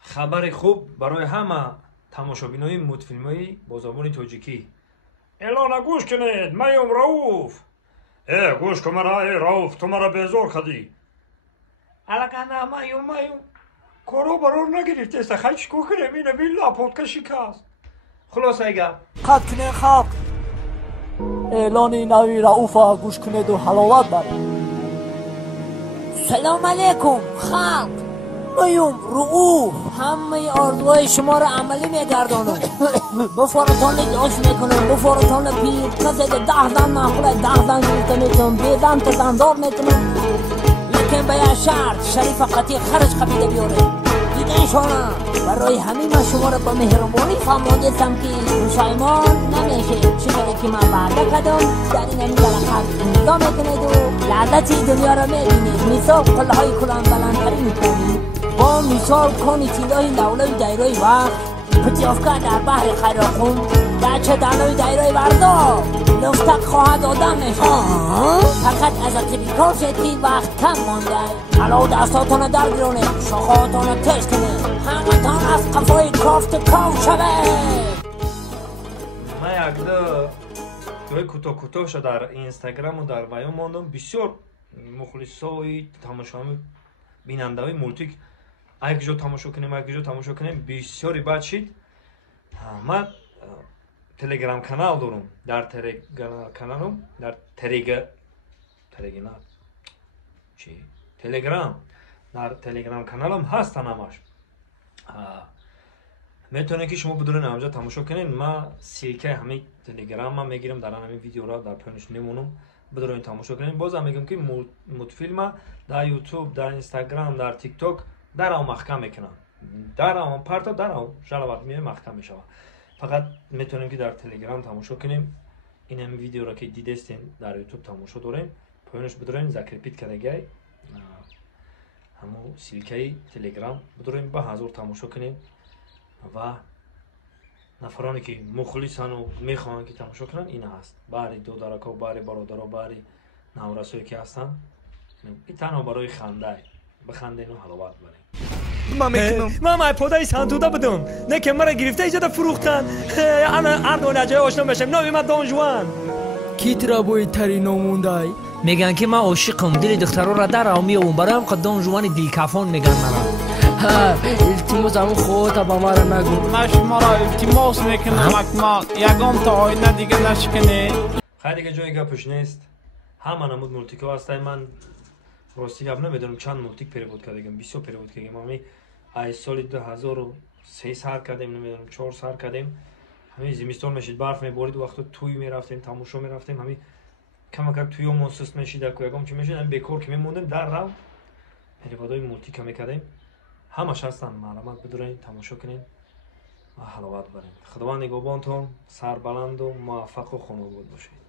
خبر خوب برای همه تماشابینای مولتفیلم‌های با زبان تاجیکی. اعلان گوش کنید، مایم رؤوف. گوش کن مرا، رؤوف تو مرا بیزار کردی. الگا نه مایم کارو برار نگرفته است، خیلی چیکار کنیم؟ اینه بیلا پودکست شکست. خلاص اگر قد کنید خلق، اعلان نوی رؤوف گوش کنید و حلاوت برید. سلام علیکم خلق، مایم رؤوف همه آرزوهای شما را عملی میگردانم. بفرتانید آش میکنم، بفرتانید پیر کسی 10 زن نخوره 10 زن گرفته میتونم، بیدن تا زندار میتونم، لیکن به یه شرط شریف قطعی خرج خبیده بیاره. دیگه شانم برای همین شما را با مهربانی فرمودستم که پشیمان نمیشه چیزی که من وعده کردم در این درخت امضا میکنید و لذت دنیا را میبینید. مثال قلهای کلان بلندتری میکنید، با مثال کنی تیلای لولای دایرای وقت پتیافکا در بحر خیراخون بچه دلوی دایرای وردا لفتک خواهد آدم میشه. فقط از اتریکار شدی وقت کم مانده، حالا دستاتون در گرونه، شاخاتون تش کنه، همه تان از قفای کافت کاو شده. من یک دوی کوتاه شد در اینستاگرام و در ویو ماندم. بسیار مخلصای تماشاهای بیننده های مولتیک یک جا تماشا کنیم بسیاری بد شد. من تلگرام کانال دارم، در کانالم در تلگرام در تلگرام کانالم هستن همش. میتونه که شما بدون همجا تماشا کنین. من سیلکه همه تلگرام من میگیرم، در همین ویدیو را در پایینش میمونم، بدون تماشا کنین. بازم میگم که مولتفیلم در یوتیوب، در اینستاگرام، در تیک تاک در او محکم میکنم، در او پرتا در او جلوات میه محکم میشه. فقط میتونیم که در تلگرام تماشا کنیم. این هم ویدیو را که دیدستین در یوتیوب تماشا داریم، پایینش بدرین ذکر پیت کردگی همو سیلکه تلگرام بدرین با حضور تماشا کنیم و نفرانی که مخلصن و میخوان که تماشا کنن این هست. باری دو درکا، باری برادرها، باری نورسایی که هستن، این تنها برای خنده بخندین و حلاوت برین. من پودای سنتودا بدم، نه که مرا گرفته ایجاد فروختن. انا اردو نجای آشنا بشم، نامی من دون جوان. کی ترا بوی تری نموندای؟ میگن که من عاشقم، دل دخترا را در او میوم، برایم قد دون جوان دیلکافون میگن مرا. ها التماس همون خودت با ما را نگو. من شما را التماس میکنم اکمال یگام تا آینه دیگه نشکنی. خیلی دیگه جای گپش نیست. همه نمود مولتیکا هستای. من راستی گپ نمیدونم چند مولتیک پیروود کردیم، بسیار پیروود کردیم. همین ای سال 2003 سر کردیم، نمیدونم 4 سر کردیم. همین زمستان میشید برف میبارید، وقت توی میرفتیم تماشا میرفتیم، همین کم کم توی موسس میشید که یکم چی میشید، همین بیکار که میموندیم در رو پیروودای مولتیک میکردیم. همش هستن، معلومات بدورین تماشا کنین و حلاوت برین. خداوند نگهبانتون سربلند و موفق و خانواد باشید.